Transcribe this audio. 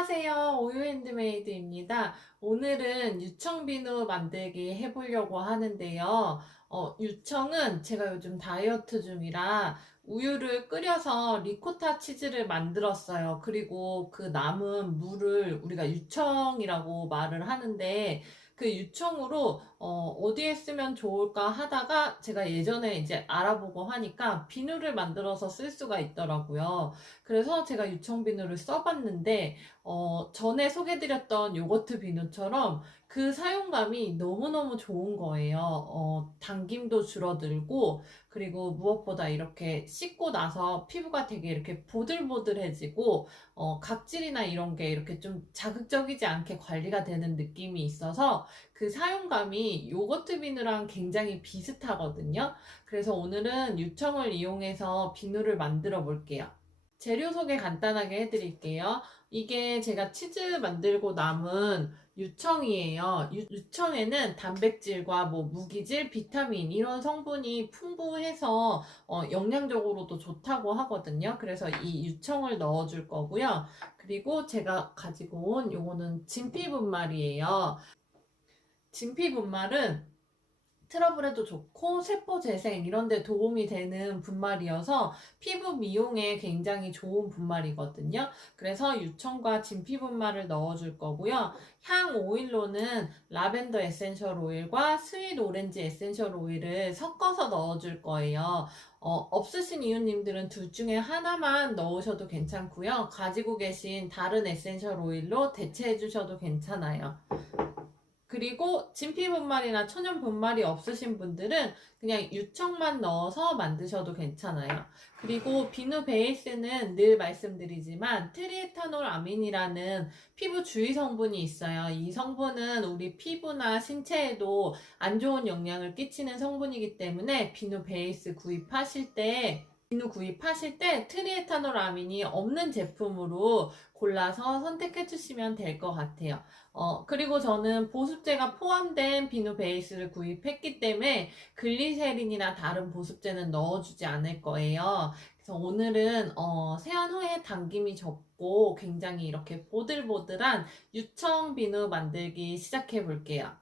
안녕하세요. 오유 핸드메이드입니다. 오늘은 유청 비누 만들기 해보려고 하는데요. 유청은 제가 요즘 다이어트 중이라 우유를 끓여서 리코타 치즈를 만들었어요. 그리고 그 남은 물을 우리가 유청이라고 말을 하는데 그 유청으로 어디에 쓰면 좋을까 하다가 제가 예전에 이제 알아보고 하니까 비누를 만들어서 쓸 수가 있더라고요. 그래서 제가 유청 비누를 써봤는데 전에 소개드렸던 요거트 비누처럼 그 사용감이 너무너무 좋은 거예요. 당김도 줄어들고, 그리고 무엇보다 이렇게 씻고 나서 피부가 되게 이렇게 보들보들해지고, 각질이나 이런 게 이렇게 좀 자극적이지 않게 관리가 되는 느낌이 있어서 그 사용감이 요거트 비누랑 굉장히 비슷하거든요. 그래서 오늘은 유청을 이용해서 비누를 만들어 볼게요. 재료 소개 간단하게 해드릴게요. 이게 제가 치즈 만들고 남은 유청이에요. 유청에는 단백질과 뭐 무기질, 비타민 이런 성분이 풍부해서 영양적으로도 좋다고 하거든요. 그래서 이 유청을 넣어줄 거고요. 그리고 제가 가지고 온 요거는 진피분말이에요. 진피분말은 트러블에도 좋고 세포 재생 이런 데 도움이 되는 분말이어서 피부 미용에 굉장히 좋은 분말이거든요. 그래서 유청과 진피 분말을 넣어줄 거고요. 향 오일로는 라벤더 에센셜 오일과 스윗 오렌지 에센셜 오일을 섞어서 넣어줄 거예요. 없으신 이웃님들은 둘 중에 하나만 넣으셔도 괜찮고요. 가지고 계신 다른 에센셜 오일로 대체해 주셔도 괜찮아요. 그리고 진피분말이나 천연분말이 없으신 분들은 그냥 유청만 넣어서 만드셔도 괜찮아요. 그리고 비누 베이스는 늘 말씀드리지만 트리에타놀 아민이라는 피부 주위 성분이 있어요. 이 성분은 우리 피부나 신체에도 안 좋은 영향을 끼치는 성분이기 때문에 비누 구입하실 때 트리에타놀 아민이 없는 제품으로 골라서 선택해 주시면 될 것 같아요. 그리고 저는 보습제가 포함된 비누 베이스를 구입했기 때문에 글리세린이나 다른 보습제는 넣어주지 않을 거예요. 그래서 오늘은 세안 후에 당김이 적고 굉장히 이렇게 보들보들한 유청 비누 만들기 시작해 볼게요.